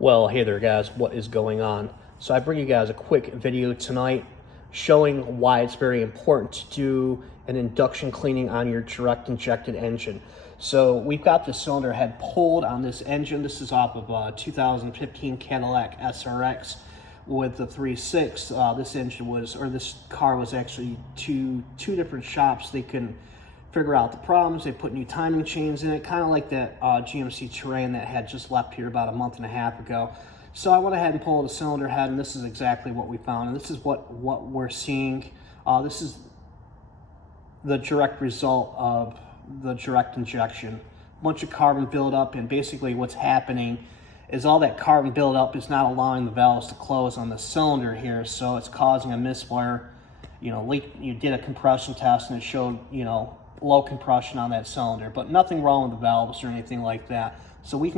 Well, hey there guys, what is going on? So I bring you guys a quick video tonight showing why it's very important to do an induction cleaning on your direct injected engine. So we've got the cylinder head pulled on this engine. This is off of a 2015 Cadillac SRX with the 3.6. This car was actually two different shops. They can figure out the problems. They put new timing chains in it, kind of like that GMC Terrain that had just left here about a month and a half ago. So I went ahead and pulled a cylinder head, and this is exactly what we found. And this is what we're seeing. This is the direct result of the direct injection. A bunch of carbon buildup, and basically what's happening is all that carbon buildup is not allowing the valves to close on the cylinder here, so it's causing a misfire. You did a compression test and it showed, low compression on that cylinder, but nothing wrong with the valves or anything like that. So we can